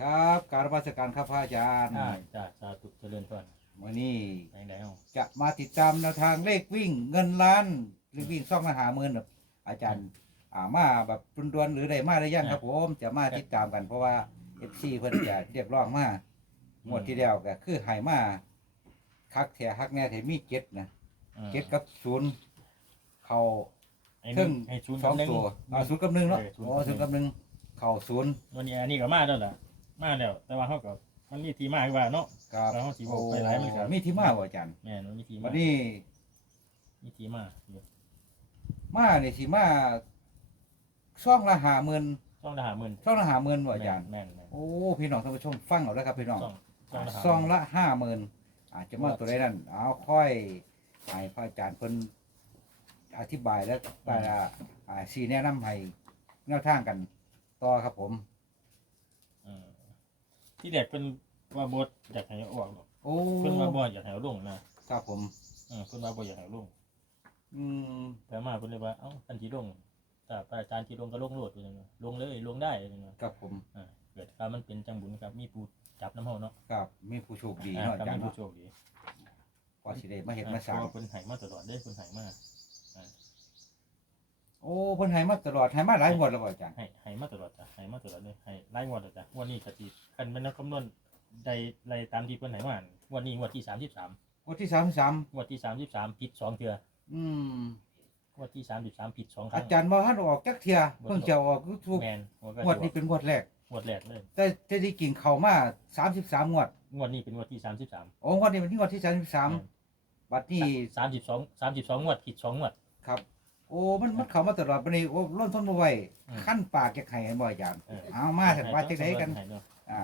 ครับการราชการครับพระอาจารย์อ่าจ้าสาธุเจริญพรวันนี้ไหนไหนเอาจะมาติดตามแนวทางเลขวิ่งเงินล้านเลขวิ่งซ่องมาหาหมื่นแบบอาจารย์อ่ามาแบบดวนๆหรือได้มาได้ยังครับผมจะมาติดตามกันเพราะว่าเอฟซีเพิ่นจะเรียกร้องมาหมวดที่แล้วก็คือใหายมาคักแถฮักแน่แถมีเจ็ดนะอืมเจ็ดกับศูนย์เขาไอ้ครึ่นี่งไอ้ศูนย์สองกำลังตัวอ่าศูนย์กับหนึ่งเนาะเออศูนย์โอ้ศูนย์กับหนึ่งเข่าศูนย์วันนี้อันนี้ก็มาแล้วล่ะ มาแล้ว แต่ว่าเขาก็มันมีที่มาคือว่าเนาะ ครับแล้วเขาสิบอกไปหลายมันก็ มีที่มาบ่อาจารย์แม่นมันมีที่มาวันนี้มีที่มาอยู่มาเนี่ยสิมาช่องละหาหมื่นต้องทหารหมื่นช่องละหาหมื่นบ่อาจารย์ แม่นแม่นโอ้พี่น้องท่านผู้ชมฟังเอาแล้วครับพี่น้องต้องต้องทหารซองละห้าหมื่นอาจจะมาตัวใดนั่นเอาค่อยให้พระอาจารย์เพิ่นอธิบายแล้วก็อ่าสีแนะนำให้แนวทางกันต่อครับผมเออ ที่เด็กเป็นว่าบดอยากให้เอาออกหรอกโอ้เพิ่นว่าบ่อยากให้เอาลงนะครับผม เออเพิ่นว่าบ่อยากให้เอาลงอืมแต่มาเพิ่นเลยว่าเอ้าท่านสิลงถ้าพระอาจารย์สิลงก็ลงโลดว่าจังว่าลงเลยลงได้ว่าจังว่าครับผมอ่าเกิดการมันเป็นจังบุญครับ มีผู้จับน้ำเฮาเนาะครับมีผู้โชคดีอ่าเนาะครัอาจารมีย์ผู้เนาะโชคดีพอสิได้มาเห็นมาเพสร้างราะว่าเพิ่นให้มาตลอดเด้เพิ่นให้มาโอ้เพิ่นให้มาตลอดให้มาหลายงวดแล้วบ่อาจารย์ให้ให้ มาตลอดจ้ะให้มาตลอดเลยให้รายงวดเลยจ้ะงวดนี้ก็สิคันแม่นนักคำนวณใดใดตามที่เพิ่นให้มางวดนี้งวดที่33งวดที่สามสามงวดที่33ผิดสองเทื่ออืม งวดที่33ผิดสองครั้อางจารย์บ่ทันออกจักเที่ยบ่เพิ่งจะออกทุกแม่นงวดก็งวดนี้เป็นงวดแรก งวดแรกเลยแต่แต่ที่กิ่งเข้ามา33งวดงวดนี้เป็นงวดที่33โอ้งวดนี้เป็นที่งวดที่33บัดนี้32 32งวดผิดสองงวดครับ โอ้มันมันเข้ามาตลอดบัดนี้โอ้ล้นทนบ่ไหวอืม ขั้นปากจะไห้ให้บ่อาจารย์ เออเอามาเถอะว่าจังไดกันให้เนาะอ่า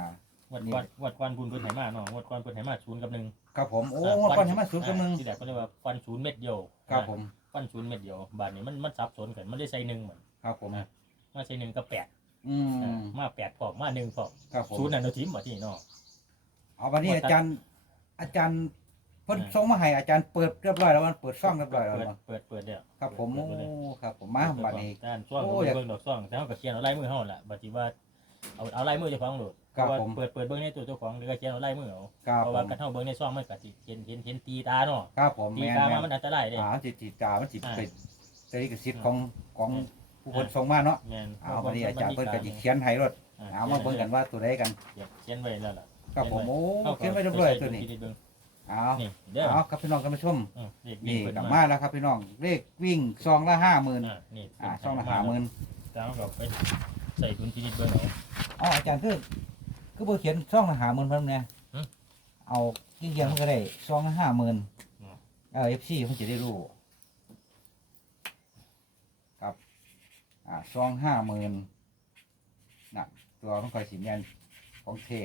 งวดก่อนงวดก่อนบุญเพิ่นให้มาเนาะงวดก่อนเพิ่นให้มาศูนย์กับหนึ่งครับผมโอ้งวดก่อนให้มาศูนย์กับหนึ่งที่แรกเพิ่นเรียกว่าฟันศูนย์เม็ดเดียวครับผม ฟันศูนย์เม็ดเดียวบาดนี้มันมันสับสนกันมันได้ใส่หนึ่งเหมือนครับผมอะมาใส่หนึ่งกับแปดอืมมาแปดพร้อมมาหนึ่งพร้อมครับผมศูนย์นั่นเราทิมบ่ที่เนาะ เอาบัดนี้อาจารย์ อาจารย์ เพิ่นส่งมาให้อาจารย์เปิดเรียบร้อยแล้วมันเปิดช่องเรียบร้อยแล้วเปิดเนาะเปิดเปิดเดี๋ยวครับผมเปิโอ้ดเปิดเลยครับผมมาบัดนี้ ด้านช่วงโอ้เบิ่อยากงเบิ่งดอกช่วงแต่เฮาก็เขียนเอาลายมือเฮาล่ะบัดนี้ว่าเอาเอาลายมือเจ้าของโหลดครับเพาะว่าผม เปิดเปิดเบิ่งในตัวเจ้าของแล้วก็เขียนเอาลายมือเอาครับเพราะผว่ามกระเท่าเบิ่งในช่องมันก็สิเห็นเห็นเห็นตีตาเนาะครับผมตีแม่นตาแม่มานมันอันตรายเด้ อ่าจิตจิตตามันจิตอ่าเป็นใจกสิทธิ์ของของผู้คนส่งมาเนาะแม่นเอาบัดนี้อาจารย์เพิ่นก็สิเขียนให้รถเอามาเบิ่งกันว่าตัวใดกันเขียนไว้แล้วล่ะครับผมโอ้อาเขียนไว้เรียบร้อยตัวนี้เบิ่ง เอานี่เด้อเอาครับพี่น้องกันมาชม อืมเลขนี่วิ่งเพิ่นกลับมามาแล้วครับพี่น้อง เลขวิ่งซองละห้าหมื่นอ่านี่อ่าซองละห้าหมื่นแล้วก็ไปใส่ดุลพินิจเบิ่งเอา อ๋ออาจารย์คือคือบ่เขียนซองละห้าหมื่นเพิ่นเนี่ยหึเอาจริงๆมันก็ได้ซองละห้าหมื่นอืมเออ FC เพิ่นจะได้รู้ครับอ่าซองห้าหมื่นน่ะตัวมันคอยสิแม่นของแท้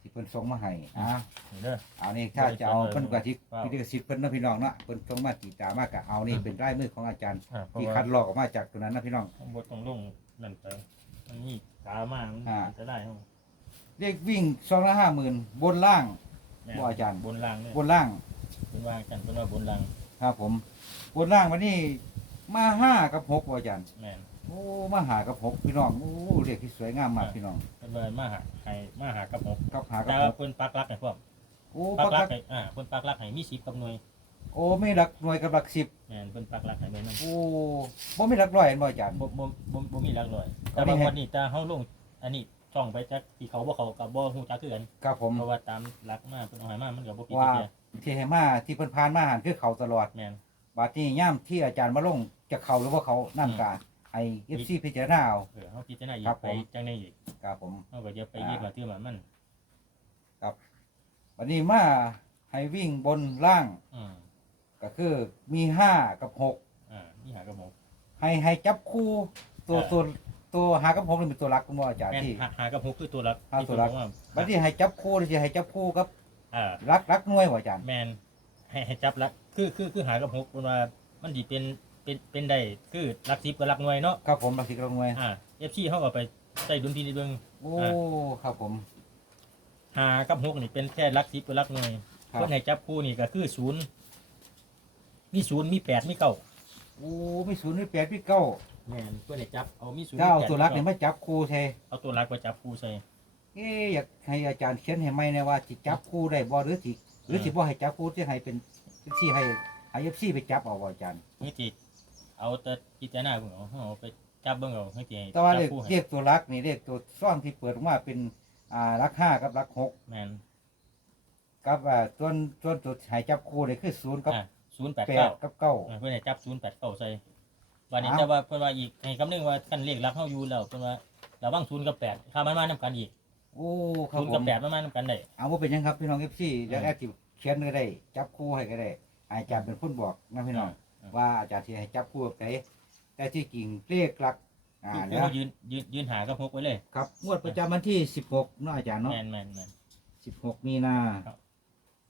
ที่เพิ่นส่งมาให้อ่านี่เด้อ เอานี่ถ้าจะเอาได้เพิ่นกว่าที่ว้าว พิธีกสิทธิ์เพิ่นเนาะพี่น้องเนาะเพิ่นส่งมาตีตามากะเอานี่เป็นลายมือของอาจารย์ อ่าเพราะที่ว่าคัดลอกออกมาจากตัวนั้นนะพี่น้องบ่ต้องลงนั่นไปมันมีตามามันอ่า จะได้เฮาเลขวิ่งซองละห้าหมื่นบนล่างแม่นบ่อาจารย์ บนล่างเนี่ยบนล่างเพิ่นว่ากันเพิ่นว่าบนล่างครับผม บนล่างวันนี้มาห้ากับหกบ่อาจารย์ แม่น โอ้มาหากับหกพี่น้องโอ้เลขที่สวยงามมากพี่น้องเพิ่นว่ามาหาให้มาหากับหกกับหากับแต่หว่ากเพิ่นปักหลักให้พร้อมโอ้ปัปักกหหลัลักกให้อ่าเพิ่นปักหลักให้มี10กับหน่วยโอ้ไม่หลักหน่วยกับหลักสิบแม่นเพิ่นปักหลักให้ไว้นำโอ้บ่ไม่หลักร้อยเห็นบ่อาจารย์ บ่บ่บ่บ่มีหลักร้อยก็แต่นี่บางไงวันนี้ถ้าเฮาลงอันนี้ช่องไปจักที่เขาบ่เขาก็บ่ฮู้จักคือกันครับผม เพราะว่าตามหลักมาเพิ่นเอาให้มามันก็บ่ผิดว่าเสียที่ให้มาที่เพิ่นผ่านมาหันคือเขาตลอดแม่น บาดนี้ย่ามที่อาจารย์มาลงจะเขาหรือว่าเขานั่นกา ให้ FC พิจารณาเอา เออเฮาพิจารณาอีครักบไปผมจังได๋อีกครับผมเฮาก็จะไปอ่าเรียกว่าที่ว่ามันวันนี้มาให้วิ่งบนล่างอืมก็คือมีห้ากับหกอ่านี่หากับหมก ให้ให้จับคู่ตัวอ่า ตัวตัวหากับหกนี่เป็นตัวรักคุณว่าอาจารย์แม่นที่ หาหากับหกคือตัวหลักหาตัวหลัก ที่เพิ่นบอกว่าวันนี้ให้จับคู่ที่ให้จับคู่กับอ่า รักรักหน่วยว่าอาจารย์ แม่นให้ให้จับหลักคือคือคือหากับหกเพิ่นว่ามันสิเป็น เป็นเป็นได้คือหลัก10กับหลักหน่วยเนาะครับผมรักสิกรักหน่วยอ่า FC เฮาก็ไปใส่ดุลพินิจเบิ่งโอ้ครับผมหากับหกนี่เป็นแค่หลัก10กับหลักหน่วยครับเพิ่นให้จับคู่นี่ก็คือศูนย์มีศูนย์มีแปดมีเก้าโอ้มีศูนย์มีแปดมีเก้าแม่นเพื่อนให้จับเอามีศูนย์ถ้าเอามีแปดตัวรักนี่มีเก้ามาจับคู่แท้เอาตัวรักไปจับคู่ใส่โเอ๊ะอยากให้อาจารย์เขียนให้ไหมนะว่าสิจับคู่ได้บ่หรือสิหรือสิบ่ให้จับคู่ที่ให้เป็นที่ให้ให้ FC ไปจับเอาบ่อาจารย์นี่ติ เอาแต่พิจารณาเบิ่งเอาเอาไปจับเบิ่งเอาให้ติแต่ว่าเลจัขบคู่ให้เลขตัวรักนี่เลขตัวซ่องที่เปิดออกมาเป็นอ่ารักห้ากับรักหกแม่นกับอ่าส่วนส่วนตัวให้จับคู่นี่คือศูนย์กับอะแปด089 กับเก้าเออเพิ่นให้จับ089ใส่วันนี้อ้าวแต่ว่าเพิ่นว่าอีกให้คำนึงว่าคันเลขหลักเฮาอยู่แล้วเพิ่นว่าระวัง0กับ8ถ้ามันมานํกันอีกโอ้ครับ0ผกับม8มันมานํกันได้ เอาว่าเป็นหยังครับพี่น้อง FC เดี๋ยวอืมแอดจิเขียนก็ได้ จับคู่ให้ก็ได้อาจารย์เป็นคนบอกนะพี่น้องอืม ว่าอาจารย์สิให้จับคู่แบบไหนแต่ที่จริงเลขหลักอ่าคือแล้วเฮายืนยืนยืนหากับ6ไว้เลยครับงวดประจำวันที่16เนาะอาจารย์เนาะแม่นแม่นแม่น16มีนา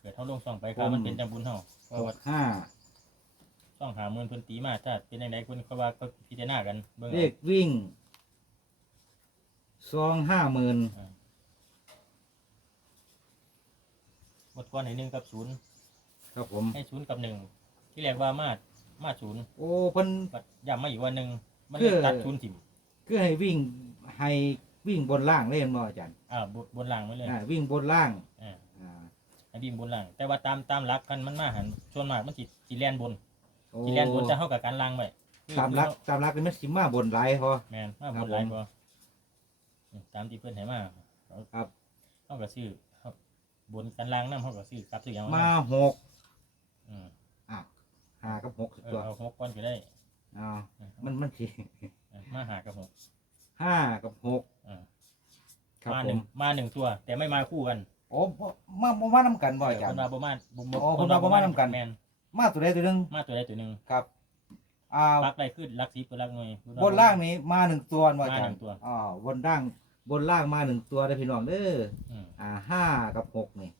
เกิดเฮาลงช่องไปครับมันเป็นจังบุญเฮาเพราะว่า65ช่องหาเงินเพิ่นตีมาถ้าเป็นจังไดเพิ่นเขาว่าเขาพิจารณากันเบิ่งเลเอาขวิ่งซองห้าหมื่นหมดก่อนให้หนึ่งกับศูนย์ครับผมให้ศูนย์กับหนึ่งที่แรกว่ามา มาศูนย์โอ้เพิ่น บัดย้ำมาอีกว่าหนึ่งมันคือ ตัดศูนย์ถิ่มคือให้วิ่งให้วิ่งบนล่างเล่นบ่อาจารย์อ่าบนบนล่างไว้เลยอ่าวิ่งบนล่างอ่าอ่าให้วิ่งบนล่าง แต่ว่าตามตามหลักกันมันมาหันส่วนมากมันสิสิแล่นบนโอ้สิแล่นบนจะเฮากับการล่างไว้คือตามรักตามรักนี่มันสิมาบนหลายพอ แม่นมาครับบนหลายผมบ่อืมตามที่เพิ่นให้มาเขาครับเฮาก็ซื้อเฮาบนกันล่างนำเฮาก็ซื้อกลับซื้อหยังมาหกอืมอะ ห้ากับหกสิบเออตัวเอาหกก่อนก็ได้อ่ามันมันสิเออมาหากับหกห้ากับหกอ่าครับมาผหนึ่มงมาหนึ่งตัว แต่ไม่มาคู่กันโอ้บ่มาบ่มานํกันบ่อาจารคนย์ มาประมาณบ่อ๋อคนมาบ่มานำกัน แมนมาตัวใดตัวหนึงมาตัวใดตัวหนึ่งครับอ่า รักอะไรขึ้นรักสีเป็นรักหน่วย บนล่างนี้มาหนึ่งตัวบ่อาจารมาหนึ่ย์งตัว อ๋อบนล่างบนล่างมาหนึ่งตัวได้อพี่น้องเด้ออืมอ่าห้ากับหกนี่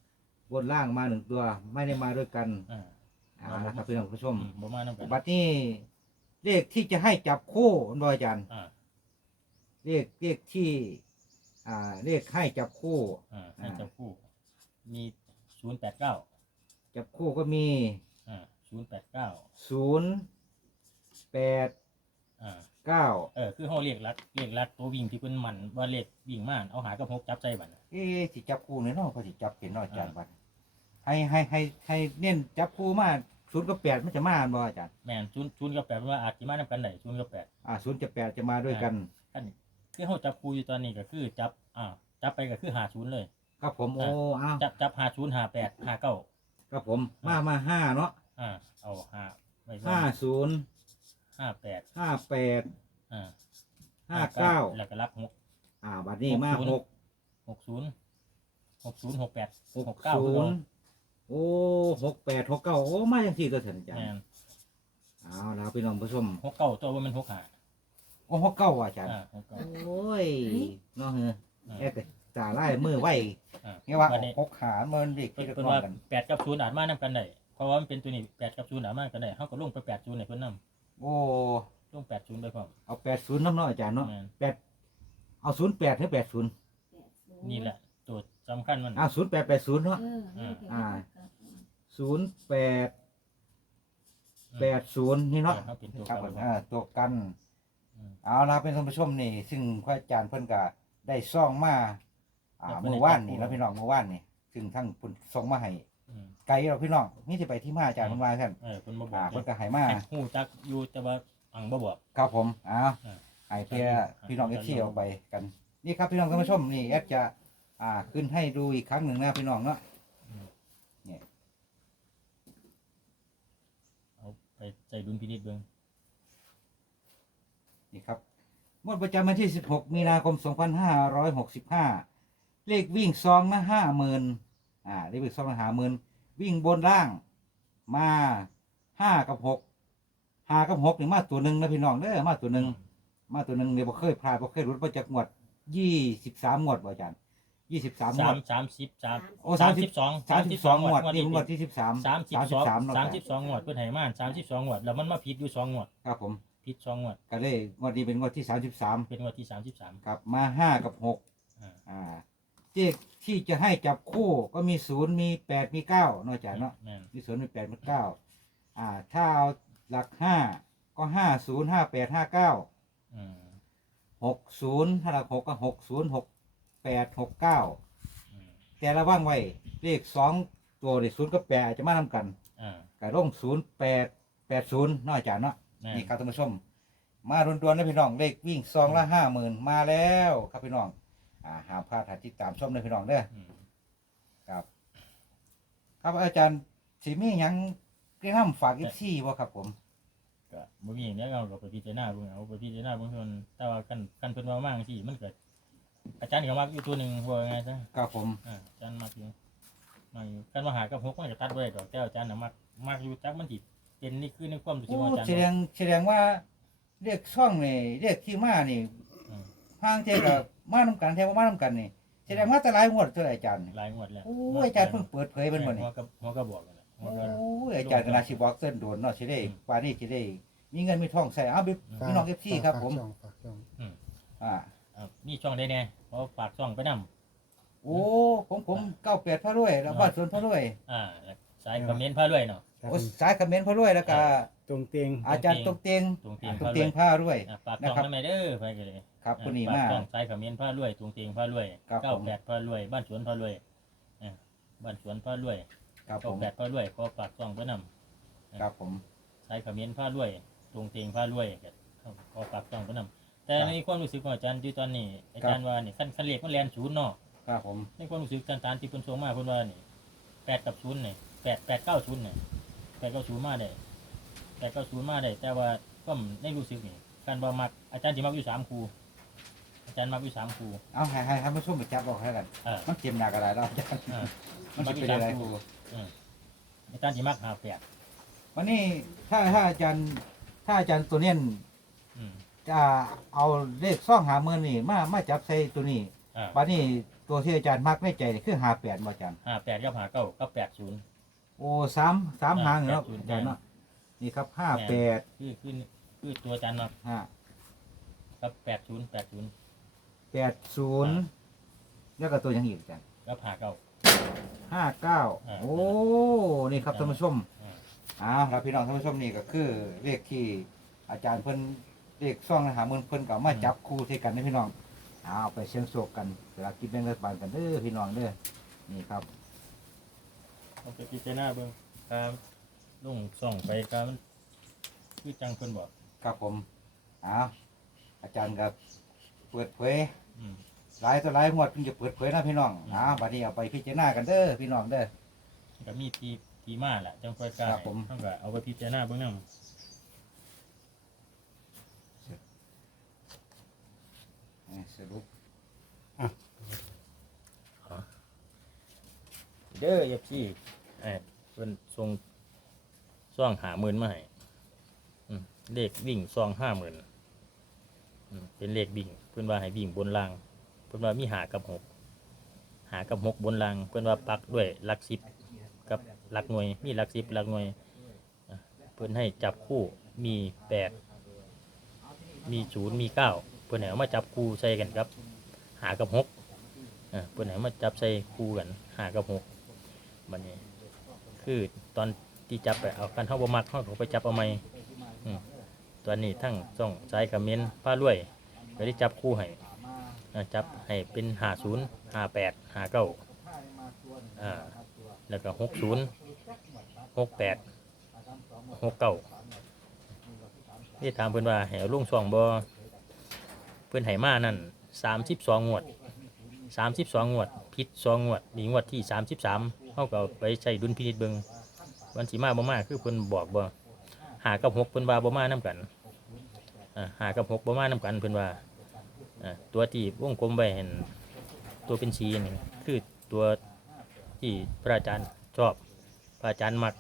บนล่างมาหนึ่งตัวไม่ได้มาด้วยกัน อ่า อ่านะครับพี่น้องผู้ชมอืมบ่มานำกันบัดนี้เลขที่จะให้จับคู่บ่อาจารย์อ่าเลขเลขที่ อ่าเลขให้จับคู่ อ่าให้จับคู่ มีศูนย์แปดเก้าจับคู่ก็มีอ่าศูนย์แปดเก้าศูนย์แปดอ่า เก้าเออคือเฮาเรียกรักเรียกรักตัววิ่งที่เพิ่นมันว่าเลขวิ่งมาเอาหากับหกจับใจบัดน่ะเอ๊ะสิจับคู่เนี่ยเนาะก็สิจับเป็นเนาะอาจารย์บัด ให้ให้ให้ให้เน้นจับคู่มาศูนย์กับแปดมันจะมาบ่อาจารย์แม่นศูนย์ศูนย์กับแปดเพิ่นว่าอาจสิมานำกันได้ศูนย์กับแปดอ่าศูนย์กับแปดจะมาด้วยกันอันนี้คือเฮาจับคู่อยู่ตอนนี้ก็คือจับอ่าจับไปก็คือหาศูนย์เลย ครับผมโอ้อ้าวจับจับหาศูนย์หาแปดหาเก้าครับผมมามาห้าเนาะอ่าเอาห้าไว้ก่อนห้าศูนย์ห้าแปดห้าแปดอ่าห้าเก้าแล้วก็รักหกอ่าบัดนี้มาหกศูนย์หกหกศูนย์หกศูนย์หกแปดหกหกเก้าศูคือนย์ โอ้หกแปดหกเก้าโอ้มาอย่างที่ตัวเถินอาจารแมย์นเอาละพี่น้องผู้ชมหกเก้าตัวว่ามันหกหาโอ้หกเก้าว่ะอาจารย์อ่าหกเก้าโอ้ยเนาะเฮ้ยอ่า แอบแต่ตาไล่มือไหวอ่าเงี้ยว่าวันนี้หกขามันเด็กเพิ่ที่นจะเพิ่นต้องว่ากันแปดกับศูนย์อาจมานำกันได้เพราะว่ามันเป็นตัวนี้แปดกับศูนย์อาจมากันได้เขาก็ลงไปแปดศูนย์ในเพิ่นนโอ้ำลงแปดศูนย์ไปพร้อมเอาแปดศูนย์น้ำเนาะอาจารย์เนาะแมนแปดเอาศูนย์แปดหรือแปดศูนย์นี่แหละตัวสำคัญมัน เอาศูนย์แปดแปดศูนย์เนาะ อ่า ศูนย์แปดอืมแปดศูนย์นี่เนาะออเขาเป็นตัวครับเก่าผมอ่าตัวกันอืม เอาละเป็นท่านผู้ชมนี่ ซึ่งพระอาจารย์เพิ่นก็ได้ซ่องมาอ่าครับ เมื่อวานนี่แล้วพี่น้องเมื่อวานนี่ซึ่งทั้งเพิ่นส่งมาให้อืมไกลเราพี่น้องนี่สิไปที่มาอาจารย์เพิ่นว่าท่านเออเพิ่นมาบออ่ากเพิ่นเลยก็ให้มาให้ฮู้จักอยู่แต่ว่าอังบ่บอก ครับผมอ้าวอ่าให้เพื่อพี่น้องเอฟซีเอาไปกัน นี่ครับพี่น้องท่านผู้ชมนี่แอดจะอ่าขึ้นให้ดูอีกครั้งหนึ่งนะพี่น้องเนาะ อืม เนี่ย เอาไป ใจดุลพินิจเบิ่งนี่ครับงวดประจำวันที่ 16 มีนาคม 2565 เลขวิ่งซองนะห้าหมื่นอ่าเลขวิ่งซองนะห้าหมื่นวิ่งบนล่างมาห้ากับหกห้ากับหกนี่มาตัวหนึ่งนะพี่น้องเด้อมาตัวหนึ่งมาตัวหนึ่งเนี่ยบ่เคยพลาดบ่เคยรุดมาจากงวดยี่สิบสามงวดบ่อาจารย์ ยี่สิบสามงสาวดมสามสิบสามโอ้สาสามมสิสิบบสองสามสิบสองงวดนี่นี่งวดที่สิบสามสามสิบสองสามสิบสองงวดเพื่อนให้มาสามสิบสองงวดแล้วมันมาผิดอยู่สองงวดครับผมผิดสองงวดก็เลยงวดนี้เป็นงวดที่สามสิบสามเป็นงวดที่สามสิบสามครับมาห้ากับหกอ่าอ่าเลขที่จะให้จับคู่ก็มีศูนย์มีแปดมีเก้าเนาะอาจารย์เนาะแม่นมีศูนย์มีแปดมีเก้าอ่า ถ้าเอาหลักห้าก็ห้าศูนย์ห้าแปดห้าเก้า อืมหกศูนย์ถ้าหลักหกก็หกศูนย์หก แปดหกเก้าอืมแต่ระว่างไว้เลขสองตัวเลขศูนย์กับแปดอาจจะมาทำกันอ่า กับร่งศูนย์แปดแปดศูนย์น้อยจานเนาะแม่น นี่ครับท่านผู้ชม มาดวนๆนะพี่น้องเลขวิ่งซองละห้าหมื่นมาแล้วครับพี่น้องอ่าหามพลาดหาติดตามชมเลยพี่น้องเด้อ อืมครับ ครับอาจารย์สีมีหยังเรียกน้ำฝากอีกที่บ่ครับผม ก็บ่มีเนี่ยเราก็ไปพิจารณาเบิ่งเอาไปพิจารณาเบิ่งเพิ่นแต่ว่ากันกันเพิ่นว่ามากสิมันเกิด อาจารย์ก็มักอยู่ตัวหนึงว่าไงซะครับผมอ่าอาจารย์มักอยู่มักอยู่กันมาหากับหกมันก็ตัดไว้ดอกแต่อาจารย์น่ะมักมักอยู่จักมันสิเป็นนี่คือในความรู้สึกโอ้ของอาจารย์แสดงแสดงว่าเรียกช่องนี่เรียกที่มานี่อืมห่างเจกับมาน้ำกันแทบว่ามาน้ำกันนี่แสดงว่าแต่หลายงวดเท่าไหร่อาจารย์นี่หลายงวดแล้วโอ้ยอาจารย์เพิ่งเปิดเผยเป็นบ่นี่ หัวก็หัวก็บอกกันแหละหัโอวก็้ยอาจารย์ก็น่าสิบอกเส้นโดนเนาะสิได้อืม ป่านนี้สิได้มีเงินมีทองใส่เอาบิพี่น้อง FC ครับผมฝากช่องฝากช่อง อ่า อ่ามีช่องได้แน่เพราะฝากช่องไปนำโอ้ผมผมเก้าแปดพระรวยแล้วบ้านสวนพระรวยอ่าสายคอมเมนต์พาด้วยเนาะโอ้สายคอมเมนต์พระรวยแล้วก็ตรงเตียงอาจารย์ตกเตียงตรงเตียงตกพาเตีด้ยวงยผ้ารวย อ่าฝากนะช่องครับนั่นแม่เด้อไปกันเลยครับคนนี้ฝมาช่องสายคอมเมนต์พารวยตรงเตียงพารวยครับเก้าผมแปดพารวย บ้านสวนพารวยอ่าบ้านสวนพารวยครับผเก้ามแปดพารวยขอฝากช่องไปนำครับผม สายคอมเมนต์พารวยตรงเตียงพารวยก็ขอฝากช่องไปนำ แต่ในความรู้สึกของอาจารย์ที่ตอนนี้ อาจารย์ว่านี่ขั้นขั้นเลขมันแลนศูนย์เนาะครับผมในความรู้สึกอาจารย์ที่เพิ่นส่งมาเพิ่นว่านี่แปดกับศูนย์นี่แปดแปดเก้าศูนย์นี่แปดเก้าศูนย์มาได้แปดเก้าศูนย์มาได้แต่ว่าก็ในรู้สึกนี่การว่ามักอาจารย์ที่มักอยู่สามครูอาจารย์มักอยู่สามครูเอาให้ให้ให้ผู้ชมไปจับบอกให้กันเออมันเจ็บหนักอะไรแล้วอาจารย์เออมันจะเป็นอะไรครูอาจารย์ที่มักหาแปดวันนี้ถ้าถ้าอาจารย์ถ้าอาจารย์ตัวเนี้ยอืม จะเอาเลขซ่องหาเมือนี่มามาจับใส่ตัวนี้อ่าวันนี้ตัวที่อาจารย์มักในใจนี่คือหาแปดบ่อาจารย์หาแปดกับหาเก้ากับแปดศูนย์ โอ้สามสามหางเนาะแปดศูนย์อาจารย์เนาะนี่ครับห้าแปดคือคือคือตัวอาจารย์มักห้ากับแปดศูนย์แปดศูนย์แปดศูนย์แล้วก็ตัวอยังอีกอาจารย์กับหาเก้า ห้าเก้าอ่า โอ้นี่ครับท่านผู้ชมอ่า อ้าวครับพี่น้องท่านผู้ชมนี่ก็คือเลขที่อาจารย์เพิ่น เลขซ่องนะหาเมือนเพิ่นก็เอามาจับคู่ใส่กันนะพี่น้องเอาไปเชียงโศกกันเวลากินแบงรัฐบาลกันเด้อพี่น้องเด้อนี่ครับเอาไปพิจารณาเบิ่งครับลงส่องไปครับมันคือจังเพิ่นบอกครับผมอ้าวอาจารย์ครับเปิดเผยอืม หลายต่อหลายงวดเพิ่งจะเปิดเผยนะพี่น้องอ้าวบัดนี้เอาไปพิจารณากันเด้อพี่น้องเด้อ ก็มีทีทีมาแหละจังค่อยกล้าครับผมต้องก็เอาไปพิจารณาเบื้องหน้า อ่าส รุปเด้อเอฟซีเอ้เพิ่นส่งซ่องหาหมื่นมาให้อืมเลขวิ่งซองห้าหมื่นอืมเป็นเลขวิ่ง เพิ่นว่าให้วิ่งบนราง เพิ่นว่ามีหากับหกหากับหกบนราง เพิ่นว่าปักด้วยหลักสิบกับหลักหน่วย มีหลักสิบหลักหน่วยอะเพิ่นให้จับคู่มีแปดมีศูนย์มีเก้า เพิ่อนให้เอามาจับคู่ใส่กันครับ หากับหกเพิ่อนให้มาจับใส่คู่กัน หากับหกบัดนี้ คือตอนที่จับไปเอากันเฮาบ่มักเฮาไปจับเอาใหม่ตอนนี้ทั้งช่องสายคอมเมนต์ป้ารวยก็ได้จับคู่ให้จับให้เป็น50 58 59อ่าแปดหาเก้าแล้วก็60 68 69นี่ถามเพิ่อนว่าให้เอาลงช่องบ่ เพิ่อนให้มานั่น32งงวด32งงวดผิด2งงวดนี่งวดที่33เฮาก็เอาไปใช้ดุลพินิจเบิงวันสิมาบ่มาคือเพิ่นบอกบ่หากับหกเพิ่นว่าบ่มานํกันอ่าหากับหกบ่มานํกันเพิ่นว่าอ่าตัวที่วงกลมไว้เห็นตัวเป็นสีนี่คือตัวที่พระอาจารย์ชอบพระอาจารย์มัก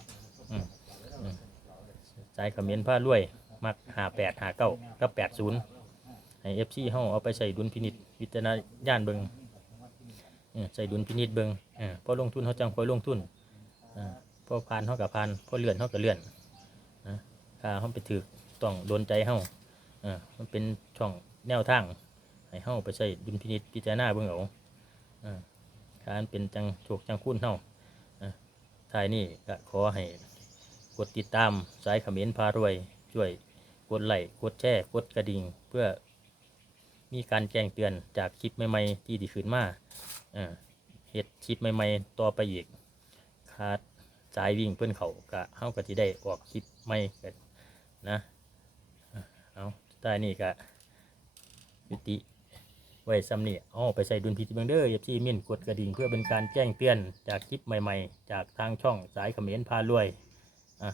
อืมอืมสายขมิ้นผ้ารวย มัก58 59กับ80 ให้ FC เฮาเอาไปใส่ดุลพินิจวิจารณญาณเบิงเออใส่ดุลพินิจเบิงเออพอลงทุนเขาจังคอยลงทุนเอพอผ่านเขากับผ่านพอเลื่อนเขากับเลื่อนนะถ้าเขาไปถือต้องโดนใจเขาเออมันเป็นช่องแนวทางให้เขาไปใส่ดุลพินิจพิจารณาเบิงเอาอการเป็นจังโชคจังคุ้นเขาท้ายนี้ก็ขอให้กดติดตามสายขมิ้นพารวย ช่วยกดไลค์กดแชร์กดกระดิ่งเพื่อ มีการแจ้งเตือนจากคลิปใหม่ๆที่ดีขึ้นมาเอ่อเฮ็ดคลิปใหม่ๆต่อไปอีกคาดสายวิ่งเพื่อนเขาก็เฮาก็สิได้ออกคลิปใหม่กันนะเอาได้นี่ก็ยุติไว้ซ้ำนี่เอไปใส่ดุลพิธีเบงเดอร์อย่าพี่มิ่นกดกระดิ่งเพื่อเป็นการแจ้งเตือนจากคลิปใหม่ๆ จากทางช่องสายเขมรพารวยอะ